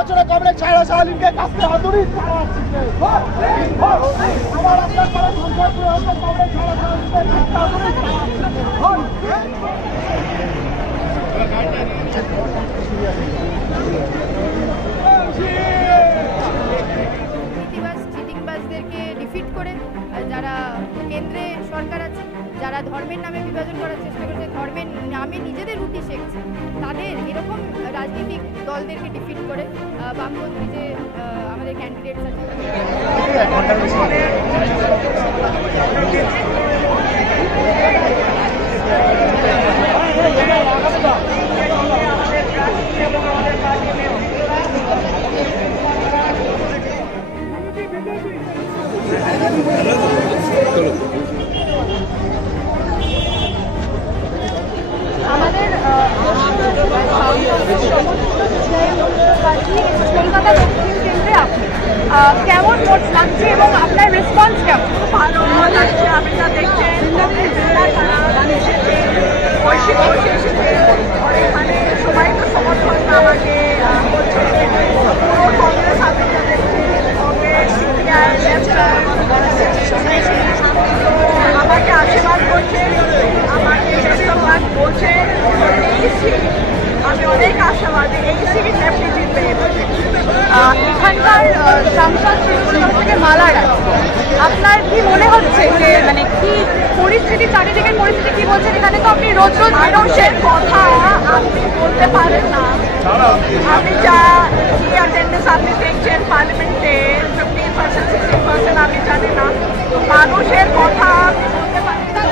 বছরে কমরে ছাড়া সালিমকে কাছে হাতুড়ি চালাচ্ছি আমার আপনার করে সংসার করে হচ্ছে কমরে ছাড়া সালিমকে কাছে হাতুড়ি চিটিংবাজদেরকে ডিফিট করে যারা কেন্দ্রে সরকার আছে, যারা ধর্মের নামে বিভাজন করার চেষ্টা করছে, ধর্মের নামে নিজেদের রুটি শেখছে, তাদের এরকম রাজনৈতিক দলদেরকে ডিফিট করে বামপন্থী যে আমাদের ক্যান্ডিডেটস আছে আমাদের কলকাতা দক্ষিণ কেন্দ্রে আপনি কেমন ভোট লাগছে এবং আপনার রেসপন্স কেমন? ভালো লাগছে। আপনি যা দেখছেন এখানে সবাই তো সমর্থন আমাকে করছে। কংগ্রেস আপনি যা দেখছেন কংগ্রেস আমাকে আশীর্বাদ করছে, আমাকে ধন্যবাদ বলছে। আমি অনেক আশাবাদী এই সিট ডেপুটি জিতবে। এখানকার সাংসদ থেকে মালা রায়, আপনার কি মনে হচ্ছে যে মানে কি পরিস্থিতি, চারিদিকের পরিস্থিতি কি বলছেন? এখানে তো আপনি রোজ রোজ মানুষের কথা আপনি বলতে পারেন না। আপনি যা কি অ্যাটেন্ডেন্স আপনি দেখছেন পার্লামেন্টে 50% 60% আমি জানি না। মানুষের কথা আপনি বলতে পারেন না।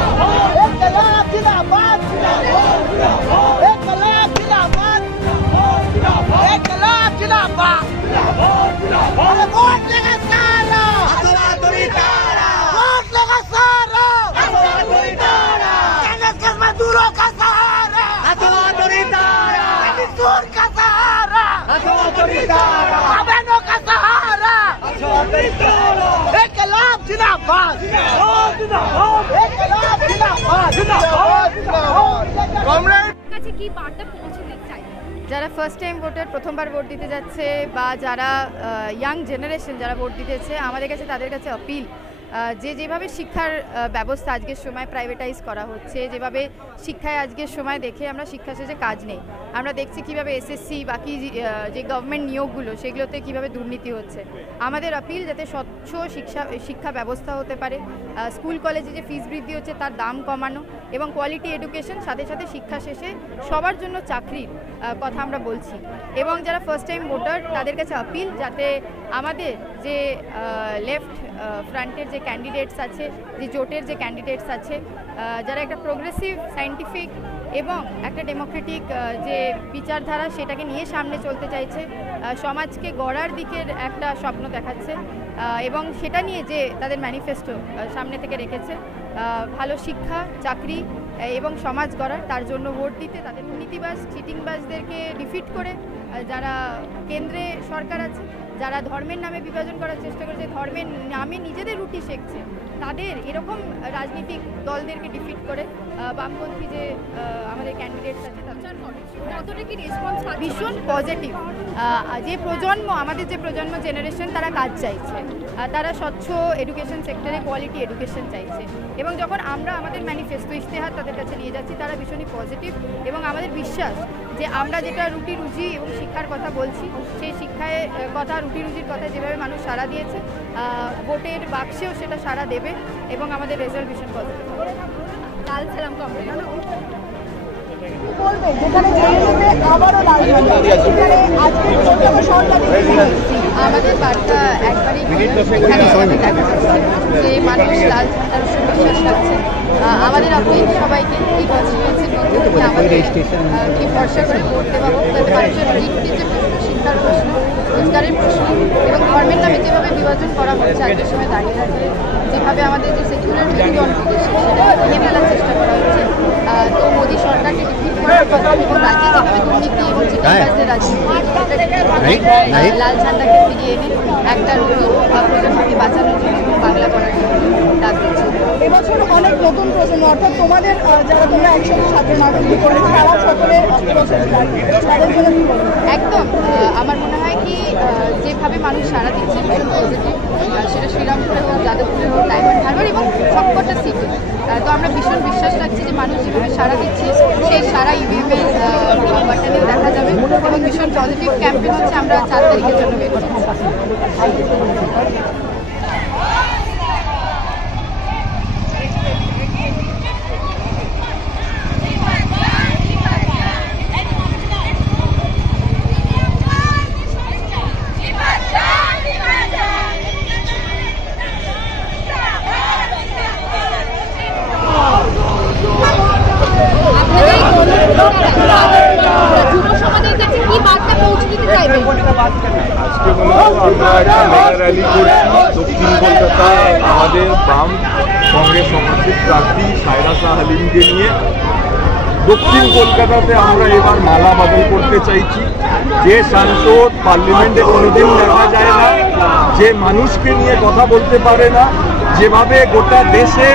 যারা ফার্স্ট টাইম ভোটার, প্রথমবার ভোট দিতে যাচ্ছে, বা যারা ইয়াং জেনারেশন যারা ভোট দিতেছে, আমাদের কাছে তাদের কাছে আপিল যেভাবে শিক্ষার ব্যবস্থা আজকের সময় প্রাইভেটাইজ করা হচ্ছে, যেভাবে শিক্ষায় আজকের সময় দেখে আমরা শিক্ষা শেষে কাজ নেই, আমরা দেখছি কীভাবে এসএসসি বাকি যে গভর্নমেন্ট নিয়োগগুলো সেগুলোতে কীভাবে দুর্নীতি হচ্ছে। আমাদের আপিল যাতে স্বচ্ছ শিক্ষা ব্যবস্থা হতে পারে, স্কুল কলেজে যে ফিস বৃদ্ধি হচ্ছে তার দাম কমানো এবং কোয়ালিটি এডুকেশন, সাথে সাথে শিক্ষা শেষে সবার জন্য চাকরির কথা আমরা বলছি। এবং যারা ফার্স্ট টাইম ভোটার তাদের কাছে আপিল যাতে আমাদের যে লেফট ফ্রন্টের যে ক্যান্ডিডেটস আছে, যে জোটের যে ক্যান্ডিডেটস আছে, যারা একটা প্রোগ্রেসিভ, সায়েন্টিফিক এবং একটা ডেমোক্রেটিক যে বিচারধারা সেটাকে নিয়ে সামনে চলতে চাইছে, সমাজকে গড়ার দিকের একটা স্বপ্ন দেখাচ্ছে এবং সেটা নিয়ে যে তাদের ম্যানিফেস্টো সামনে থেকে রেখেছে, ভালো শিক্ষা, চাকরি এবং সমাজ গড়ার, তার জন্য ভোট দিতে, তাদের দুর্নীতিবাজ চিটিংবাজদেরকে ডিফিট করে যারা কেন্দ্রে সরকার আছে, যারা ধর্মের নামে বিভাজন করার চেষ্টা করছে, ধর্মের নামে নিজেদের রুটি শেখছে, তাদের এরকম রাজনৈতিক দলদেরকে ডিফিট করে বামপন্থী যে আমাদের ক্যান্ডিডেটস আছে কতটা কি রেসপন্স? ভীষণ পজিটিভ। যে প্রজন্ম, আমাদের যে প্রজন্ম জেনারেশন, তারা কাজ চাইছে, তারা স্বচ্ছ এডুকেশন সেক্টরে কোয়ালিটি এডুকেশন চাইছে এবং যখন আমরা আমাদের ম্যানিফেস্টো ইশতেহার তাদের কাছে নিয়ে যাচ্ছি তারা ভীষণই পজিটিভ এবং আমাদের বিশ্বাস যে আমরা যেটা রুটি রুজি এবং শিক্ষার কথা বলছি, সেই শিক্ষায় কথা, রুটি রুজির কথা যেভাবে মানুষ সাড়া দিয়েছে, ভোটের বাক্সেও সেটা সাড়া দেবে এবং আমাদের রেজাল্ট ভীষণ পজিটিভ। লাল সালাম কমপ্লিট বলবে যেখানে আবারও আমাদের বার্তা একবারই এখানে দেখা যাচ্ছে যে মানুষ লাল ঝান্ডার উপর বিশ্বাস রাখছে। আমাদের আপিল সবাইকে এই কনস্টিটিউয়েন্সির মধ্যে আমাদেরকে ভরসা করে ভোট দেওয়া হোক, যাতে মানুষের রুটির যে প্রশ্ন, শিক্ষার প্রশ্ন, রোজগারের প্রশ্ন এবং ধর্মের নামে যেভাবে বিভাজন করা হচ্ছে আগের সময় দাঁড়িয়ে দাঁড়িয়ে, যেভাবে আমাদের যে সেকুলার মেরুদণ্ড সেটা ভেঙে ফেলার চেষ্টা করা হচ্ছে, তো মোদী সরকারকে ডিফিট করার কথা এবং বাকি যেভাবে দুর্নীতি এবং চিটিংবাজদের রাজনীতি, লাল ঝান্ডাকে ফিরিয়ে এনে একটা নতুন প্রজন্মকে বাঁচানোর জন্য বাংলা করার জন্য ডাক দিচ্ছে। এবছর অনেক নতুন প্রজন্ম, অর্থাৎ তোমাদের যারা তোমরা একসাথে ছাত্র নাটক করে তারা সকলের তাদের জন্য একদম আমার মনে হয় কি কি যেভাবে মানুষ সাড়া দিচ্ছে ভীষণ পজিটিভ, সেটা শ্রীরামপুরে হোক, যাদবপুরে হোক, ডায়মন্ড হারবার এবং সবকটা সিটি। তো আমরা ভীষণ বিশ্বাস রাখছি যে মানুষ যেভাবে সাড়া দিচ্ছে সেই সারা ইভিএমের বাটনেও দেখা যাবে এবং ভীষণ পজিটিভ ক্যাম্পেইন হচ্ছে। আমরা 4 তারিখের জন্য বেরোচ্ছি। আজকে আমরা একটা মেগা র্যালি করছি দক্ষিণ কলকাতায় আমাদের বাম কংগ্রেস সমর্থিত প্রার্থী সায়রা শাহ হালিমকে নিয়ে। দক্ষিণ কলকাতাতে আমরা এবার মালা বদল করতে চাইছি। যে সাংসদ পার্লামেন্টে কোনোদিন দেখা যায় না, যে মানুষকে নিয়ে কথা বলতে পারে না, যেভাবে গোটা দেশে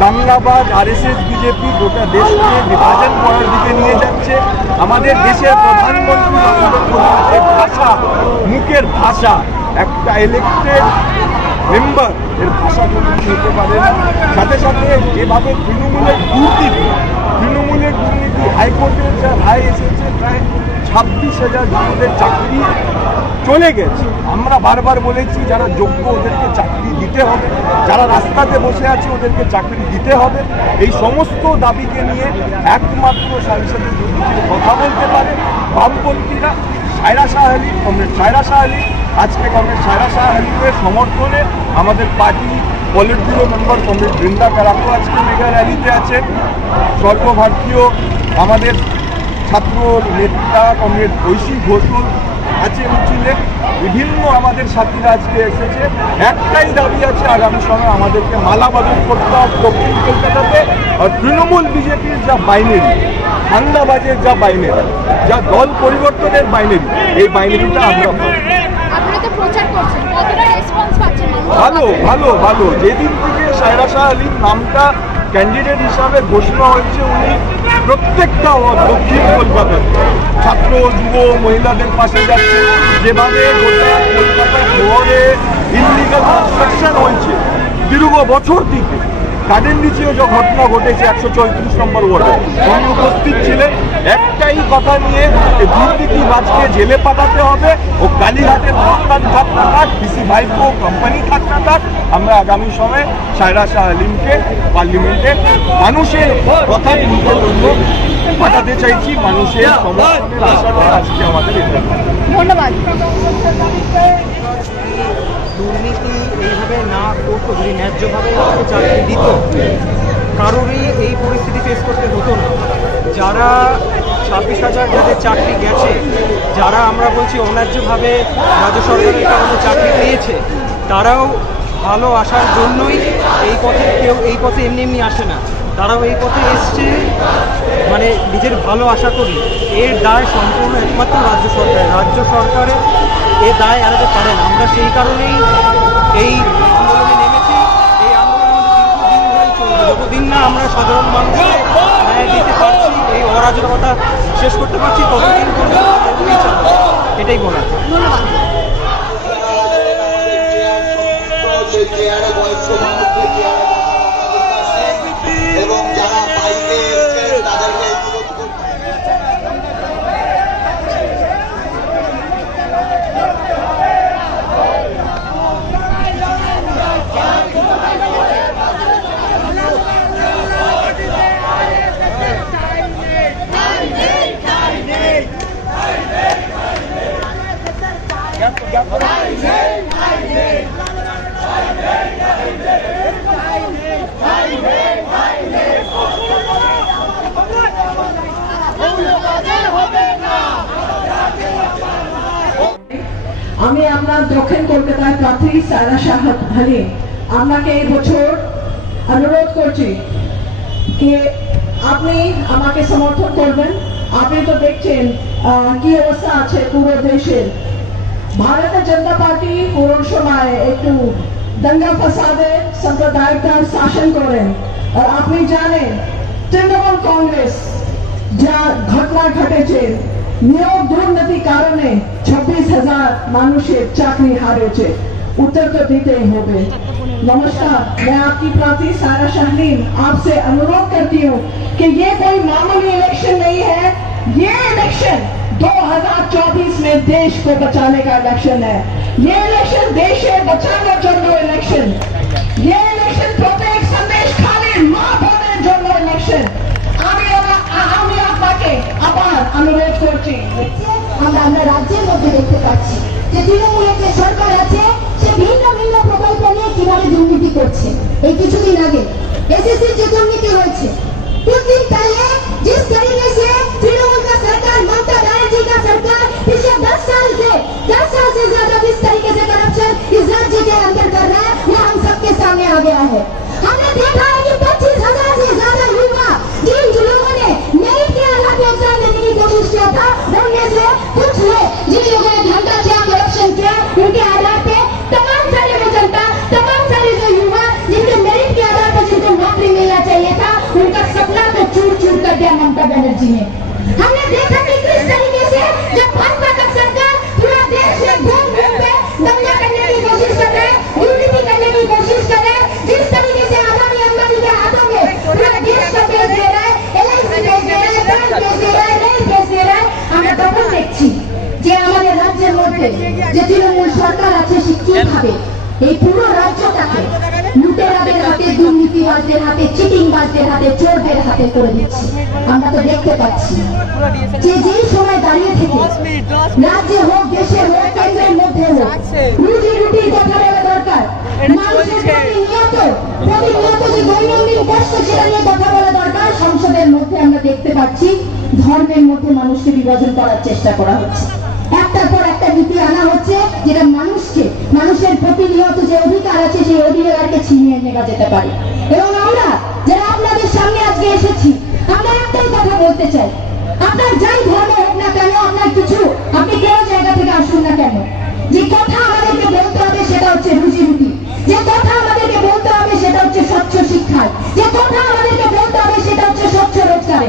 দাঙ্গাবাজ আরএসএস বিজেপি গোটা দেশকে বিভাজন করার দিকে নিয়ে যাচ্ছে। আমাদের দেশের প্রধানমন্ত্রী ভাষা, মুখের ভাষা, একটা ইলেক্টেড মেম্বার এর ভাষা কোনো হতে পারে না। সাথে সাথে যেভাবে তৃণমূলের দুর্নীতি হাইকোর্টের যা রায় এসেছে, প্রায় 26,000 জনদের চাকরি চলে গেছে। আমরা বারবার বলেছি যারা যোগ্য ওদেরকে চাকরি দিতে হবে, যারা রাস্তাতে বসে আছে ওদেরকে চাকরি দিতে হবে। এই সমস্ত দাবিকে নিয়ে একমাত্র সাংসদের দুর্নীতির কথা বলতে পারে বামপন্থীরা। সায়রা শাহ আলী, কমরেড সায়রা শাহ আলী, আজকে কমরেড সায়রা শাহ আলীকে সমর্থনে আমাদের party politburo member comrade Brinda কারাকো আজকে মেগা র্যালিতে আছেন। সর্বভারতীয় আমাদের ছাত্র নেতা কমরেড ঐশী ঘোষল আছে মিছিলে। বিভিন্ন আমাদের সাথীরা আজকে এসেছে। একটাই দাবি আছে, আগামী সময় আমাদেরকে মালা বদল করতে হবে দক্ষিণ কলকাতাতে। আর তৃণমূল বিজেপির যা বাইনারি, ধান্দাবাজের যা বাইনারি, যা দল পরিবর্তনের বাইনারি, এই বাইনারিটা আমরা ভালো ভালো ভালো। যেদিন থেকে সায়রা শাহ আলীর নামটা ক্যান্ডিডেট হিসাবে ঘোষণা হয়েছে, উনি প্রত্যেকটা দক্ষিণ কলকাতার ছাত্র, যুব, মহিলাদের পাশে যাচ্ছে। যেভাবে গোটা কলকাতা শহরে ইললিগাল কনস্ট্রাকশন হয়েছে দীর্ঘ বছর থেকে, গার্ডেন নিচেও যে ঘটনা ঘটেছে 134 নম্বর ওয়ার্ডে, উনি উপস্থিত ছিলেন। একটাই কথা নিয়ে দুর্নীতিবাজকে জেলে পাঠাতে হবে, ও কালীঘাটের মস্তান থাক না থাক, পিসি ভাইপো কোম্পানি থাক না থাক। আমরা আগামী সময়ে সায়রা শাহ আলীমকে পার্লামেন্টে মানুষের কথা নিজের জন্য পাঠাতে চাইছি। মানুষের সমর্থনের আশাটা আজকে আমাদের এটা। ধন্যবাদ। দুর্নীতি এইভাবে না করতো, যদি ন্যায্যভাবে চাকরি দিত, কারোরই এই পরিস্থিতি ফেস করতে হতো না। যারা 26,000 যাদের চাকরি গেছে, যারা আমরা বলছি অন্যায্যভাবে রাজ্য সরকারের কারণে চাকরি পেয়েছে, তারাও ভালো আসার জন্যই এই পথে, কেউ এই পথে এমনি এমনি আসে না, তারাও এই পথে এসছে মানে নিজের ভালো আশা করি। এর দায় সম্পূর্ণ একমাত্র রাজ্য সরকারের এ দায় এড়াতে পারে না। আমরা সেই কারণেই এই আন্দোলনে নেমেছি। এই আন্দোলন দীর্ঘদিন ধরেই চলবে, যতদিন না আমরা সাধারণ মানুষকে ন্যায় দিতে পারছি, এই অরাজকতা শেষ করতে পারছি, ততদিন পর্যন্ত এটাই বলা। ধন্যবাদ। এবং যারা বাইরে এসছেন তাদেরকে অনুরোধ করছি। আমি আপনার দক্ষিণ কলকাতায় প্রার্থী সায়রা শাহ হালিম আপনাকে এই বছর অনুরোধ করছি যে আপনি আমাকে সমর্থন করবেন। আপনি তো দেখছেন কি অবস্থা আছে পুরো দেশের। ভারতীয় জনতা পার্টি পুরো সময় একটু দাঙ্গা ফাসাদে সাম্প্রদায়িকতার শাসন করেন। আর আপনি জানেন তৃণমূল কংগ্রেস যা ঘটনা ঘটেছে নিয়োগ দুর্নীতির কারণে 26,000 মানুষের চাকরি হারিয়েছে। उत्तर तो देते ही होंगे। नमस्कार, मैं आपकी प्रार्थी सारा शाहनीन आपसे अनुरोध करती हूँ कि ये कोई मामूली इलेक्शन नहीं है, ये इलेक्शन 2024 में देश को बचाने का इलेक्शन है। ये इलेक्शन देश से बचाने जोड़ो इलेक्शन, ये इलेक्शन प्रत्येक संदेश खाली माँ बोलने जोड़ो इलेक्शन। আমি আপনাকে আবার অনুরোধ করছি, আমরা রাজ্যের মধ্যে দেখতে পাচ্ছি যে তৃণমূলের যে সরকার আছে সে ভিন্ন ভিন্ন প্রকল্প নিয়ে কিভাবে দুর্নীতি করছে। এই কিছুদিন আগে एसएससी जो दुर्नीति হয়েছে, कुछ दिन पहले जिस तरीके से तृणमूल का सरकार, ममता बनर्जी का सरकार पिछले 10 साल से ज्यादा जिस तरीके से करप्शन इस राज्य के अंदर कर रहा है, वो हम सबके सामने आ गया है। हमने देखा है कि 25,000 से ज्यादा युवा जिन लोगों ने मेरिट के आधार पर एग्जाम देने की कोशिश किया था, उनमें से कुछ लोग जिन लोगों ने भ्रष्टाचार करप्शन किया, उनके आधार पे तमाम सारे वो जनता, तमाम सारे जो युवा जिनके मेरिट के आधार पर जिनको नौकरी मिलना चाहिए था, उनका सपना तो चूर चूर कर दिया ममता बनर्जी ने। हमने देखा कि किस तरीके से जब भाजपा का सरकार पूरा देश में घूम घूम पे दंगा करने की कोशिश कर रहे हैं, दुर्नीति करने की कोशिश कर रहे हैं, जिस तरीके से अदानी अंबानी के हाथों में पूरा देश का बेच दे रहा है, एलआईसी बेच दे रहा है, बैंक बेच दे रहा है, रेल बेच दे रहा है। আমরা তখন দেখছি যে আমাদের রাজ্যের মধ্যে যে তৃণমূল সরকার আছে সে কিভাবে এই পুরো রাজ্যটাকে লুটেরাদের হাতে, দুর্নীতিবাজদের হাতে, চিটিংবাজদের হাতে, চোরদের হাতে করে দিচ্ছে। আমরা তো দেখতে পাচ্ছি যে যেই সময় দাঁড়িয়ে থেকে রাজ্যে হোক, দেশে হোক, কেন্দ্রের মধ্যে হোক, রুজি রুটির কথা বলা দরকার। মানুষের প্রতিনিয়ত যে দৈনন্দিন কষ্ট সেটা নিয়ে কথা বলা দরকার। সংসদের মধ্যে আমরা দেখতে পাচ্ছি ধর্মের মধ্যে মানুষকে বিভাজন করার চেষ্টা করা হচ্ছে। একটার পর একটা নীতি আনা হচ্ছে যেটা মানুষের প্রতিনিয়ত যে অধিকার আছে সেই অধিকারকে ছিনিয়ে নেওয়া যেতে পারে। এবং আমরা যারা আপনাদের সামনে আজকে এসেছি, আমরা একটাই কথা বলতে চাই, আপনার যাই ধর্ম হোক না কেন, আপনার কিছু আপনি কেউ জায়গা থেকে আসুন না কেন, যে কথা আমাদেরকে বলতে হবে সেটা হচ্ছে রুজি রুটি, যে কথা আমাদেরকে বলতে হবে সেটা হচ্ছে স্বচ্ছ শিক্ষায়, যে কথা আমাদেরকে বলতে হবে সেটা হচ্ছে স্বচ্छ रोजगार।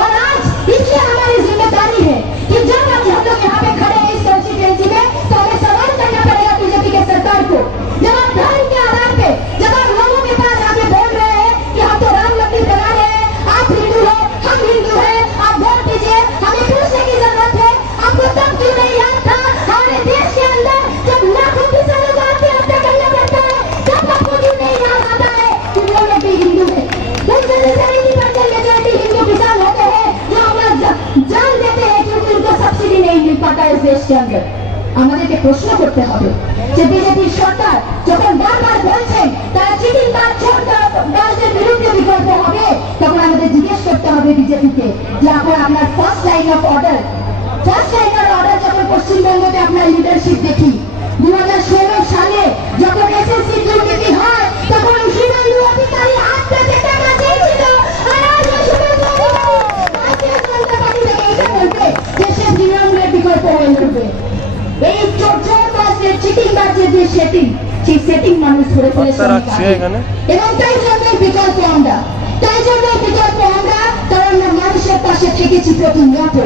और आज इसलिए हमारी जिम्मेदारी है कि जब हम लोग यहाँ पे खड़े हैं इस कॉन्स्टिट्यूएंसी में, तो हमें सवाल करना पड़ेगा बीजेपी के सरकार को। जब आप धर्म के आधार पे, जब आप लोगों के पास आके बोल रहे हैं कि हम तो राम मंदिर बना रहे हैं, आप हिंदू हो, हम हिंदू हैं, आप वोट दीजिए, हमें पूछने की जरूरत है आपको तब क्यों नहीं याद था हमारे देश के अंदर जब लाखों किसानों को आत्महत्या करना पड़ता है, तब आपको क्यों नहीं याद आता है कि वो लोग भी हिंदू है। मेजॉरिटी हिंदू किसान होते हैं जो अपना जान देते हैं क्योंकि उनको सब्सिडी नहीं मिल पाता है इस देश के अंदर। আমাদেরকে প্রশ্ন করতে হবে যে বিজেপি সরকার যখন বারবার বলছেন তারা চিটিংবাজ চোরবাজদের বিরুদ্ধে বিকল্প হবে, তখন আমাদের জিজ্ঞেস করতে হবে বিজেপিকে যে আপনার ফার্স্ট লাইন অফ অর্ডার যখন পশ্চিমবঙ্গতে আপনার লিডারশিপ দেখি 2016 সালে যখন এসএসসি দুর্নীতি হয় তখন শুভেন্দু অধিকারী হাত পেতে টাকা চেয়েছিল, আর আজ শুভেন্দু ভারতীয় জনতা পার্টি থেকে এটা বলবে যে সে তৃণমূলের বিকল্প হয়ে উঠবে। এই চোরবাজদের চিটিংবাজদের যে সেটিং মানুষ ধরে ফেলেছে এবং তাই জন্যই বিকল্প আমরা কারণ আমরা মানুষের পাশে থেকেছি প্রতিনিয়ত।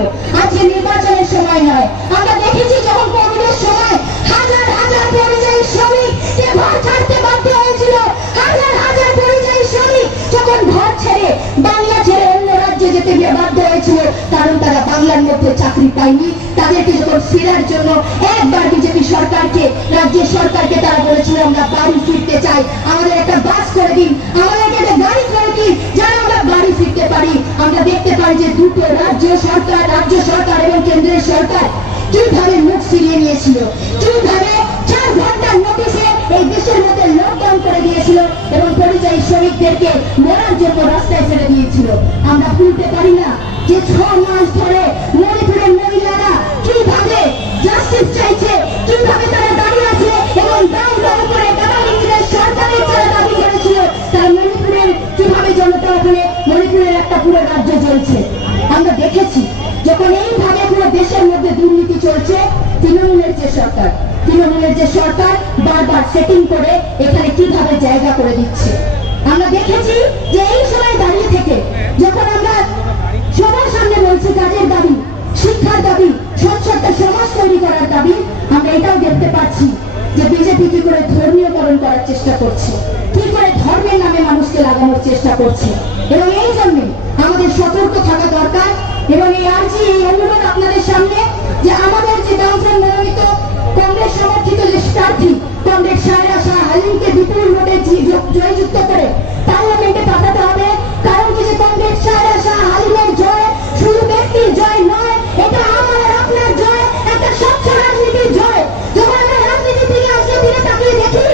আজকে নির্বাচনের সময় নয়, আমরা দেখেছি যখন কোভিডের সময় হাজার হাজার পরিযায়ী শ্রমিক যে ঘর ছাড়তে বাধ্য হয়েছিল, হাজার হাজার পরিযায়ী শ্রমিক যখন ঘর ছেড়ে বাংলা ছেড়ে অন্য রাজ্যে যেতে গিয়ে বাধ্য হয়েছিল, কারণ তারা বাংলার মধ্যে চাকরি পায়নি। তাদেরকে যখন ফেরার জন্য একবার বিজেপি সরকারকে, রাজ্যের সরকারকে তারা বলেছিল আমরা বাড়ি ফিরতে চাই, আমাদের একটা বাস করে দিন, আমাদেরকে একটা গাড়ি করে দিন যেন আমরা বাড়ি ফিরতে পারি। আমরা দেখতে পাই যে দুটো রাজ্য সরকার এবং কেন্দ্রের সরকার কিভাবে মুখ ফিরিয়ে নিয়েছিল, কিভাবে 4 ঘন্টার নোটিশে এই দেশের মধ্যে লকডাউন করে দিয়েছিল এবং পরিযায়ী শ্রমিকদেরকে মরার জন্য রাস্তায় ছেড়ে দিয়েছিল। আমরা ভুলতে পারি না যে 6 মাস ধরে মণিপুরের মহিলারা কিভাবে জাস্টিস চাইছে, কিভাবে তারা দাঁড়িয়ে আছে এবং দাম করে বাঙালিদের সরকারের যারা দাবি করেছিল তারা মণিপুরের কিভাবে জনতা ওখানে মণিপুরের একটা পুরো রাজ্য চলছে। আমরা দেখেছি যখন এইভাবে পুরো দেশের মধ্যে দুর্নীতি চলছে, তৃণমূলের যে সরকার বারবার সেটিং করে এখানে কিভাবে জায়গা করে দিচ্ছে। আমরা দেখেছি যে এই সময় দাঁড়িয়ে থেকে যখন আমরা সবার সামনে বলছি কাজের দাবি, শিক্ষার দাবি, এটাও দেখতে পাচ্ছি যে বিজেপি কি করে ধর্মীয়করণ করার চেষ্টা করছে, কি করে ধর্মের নামে মানুষকে লাগানোর চেষ্টা করছে। এবং এই জন্য আমাদের সতর্ক থাকা দরকার। এবং এই আর্জি, এই অনুরোধ আপনাদের সামনে যে আমাদের যে ডাউনফ্রন্ট মনোনীত কংগ্রেস সমর্থিত যে প্রার্থী কমরেড সায়রা শাহ হালিমকে বিপুল ভোটে জয়যুক্ত করে পার্লামেন্টে পাঠাতে হবে। কারণ কি যে কমরেড সায়রা শাহ হালিমের জয় শুধু ব্যক্তির জয় নয়, এটা আমার আপনার জয়, একটা স্বচ্ছ রাজনীতির জয়। যখন আমরা রাজনীতি থেকে আজকে দিনে তাকিয়ে দেখি,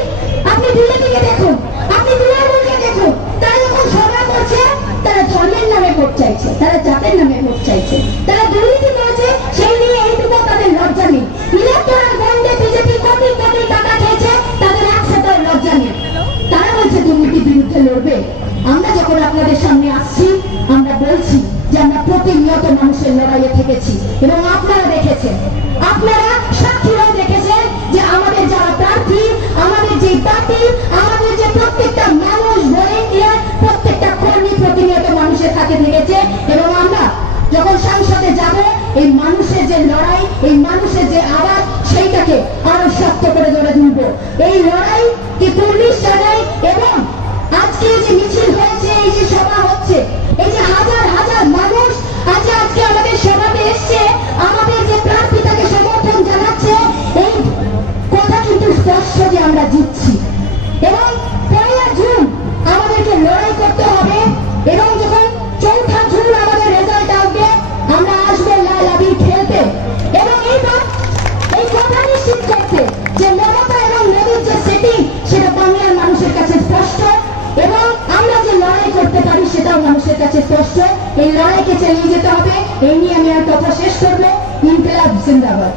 আপনি বিজেপিকে দেখুন, আপনি তৃণমূলকে দেখুন, তারা যখন সভা করছে তারা ধর্মের নামে ভোট চাইছে, তারা জাতের নামে ভোট চাইছে, তারা দুর্নীতি করেছে, সেই নিয়ে এইটুকু তাদের লজ্জা নেই। ইলেকট্রাল বন্ডে বিজেপি কোটি কোটি টাকা খেয়েছে, তাদের 100টাও লজ্জা নেই। তারা বলছে দুর্নীতির বিরুদ্ধে লড়বে। আমরা যখন আপনাদের সামনে আসছি, আমরা বলছি যে আমরা প্রতিনিয়ত মানুষের লড়াইয়ে থেকেছি এবং আপনারা দেখেছেন, আপনারা সাক্ষীরাও দেখেছেন যে আমাদের যারা প্রার্থী, আমাদের যে পার্টি, আমাদের যে প্রত্যেকটা মানুষ ভলেন্টিয়ার, প্রত্যেকটা কর্মী প্রতিনিয়ত মানুষের কাছে থেকেছে। এবং আমরা যখন সংসদে যাব, এই মানুষের যে লড়াই, এই মানুষের যে আওয়াজ, সেইটাকে আরো শক্ত করে ধরে তুলব। এই লড়াই কি পুলিশ জানাই। এবং আজকে যে মিছিল হয়েছে, এই যে সভা হচ্ছে, এই যে হাজার হাজার মানুষ আজকে আমাদের সভাতে এসছে, আমাদের যে প্রার্থী তাকে সমর্থন জানাচ্ছে, এই কথা কিন্তু স্পষ্ট যে আমরা জিতছি। এবং 1 জুন আমাদেরকে লড়াই করতে হবে। এবং যখন 4 জুন আমাদের রেজাল্ট আসবে, আমরা আসবো লাল আবির খেলতে। এবং এইবার এই কথা নিশ্চিত করতে যে মমতা এবং মোদীর যে সেটিং, সেটা বাংলার মানুষের কাছে স্পষ্ট। এবং আমরা যে লড়াই করতে পারি সেটাও মানুষের কাছে স্পষ্ট। এই লড়াইকে চালিয়ে যেতে হবে। এই নিয়ে আমি আর কথা শেষ করবো। ইনকিলাব জিন্দাবাদ।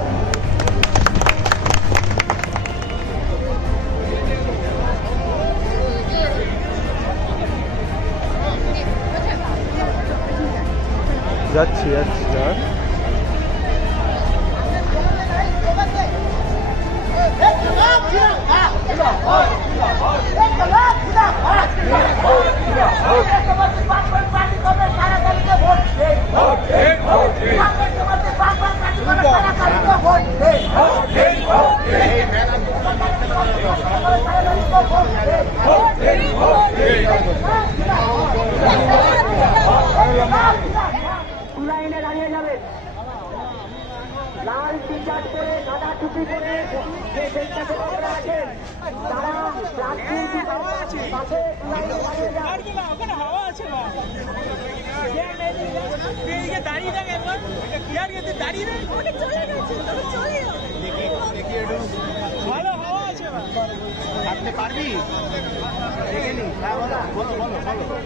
যাচ্ছি লাইনে দাঁড়িয়ে যাবে, লাল টি শার্ট পরে, সাদা টুপি পরে যে স্বেচ্ছাসেবকরা আছেন, তারা প্রার্থীর পাশে লাইনে দাঁড়িয়ে যান। দাঁড়িয়ে থাকে একবার, দাঁড়িয়ে চলে গেছে, ভালো হাওয়া আছে, হাঁটতে পারবি? দেখে নি, বলো বলো বলো।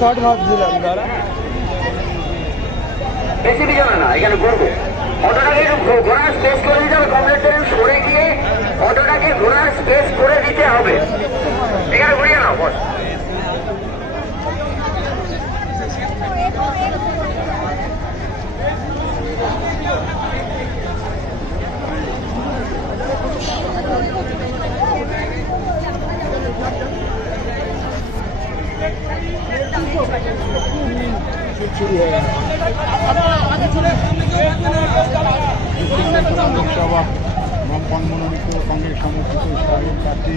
শর্ট ভাবছিলাম দাঁড়া, বেশি বিজনা না, এখানে ঘুরবো। অটোটাকে ঘোরার স্পেস করে দিতে হবে, কমপ্লিট ট্রেন সরে গিয়ে অটোটাকে ঘোরার স্পেস করে দিতে হবে। এখানে ঘুরিয়ে নাও বস। লোকসভা মনোনীত কংগ্রেস সমর্থিত প্রার্থী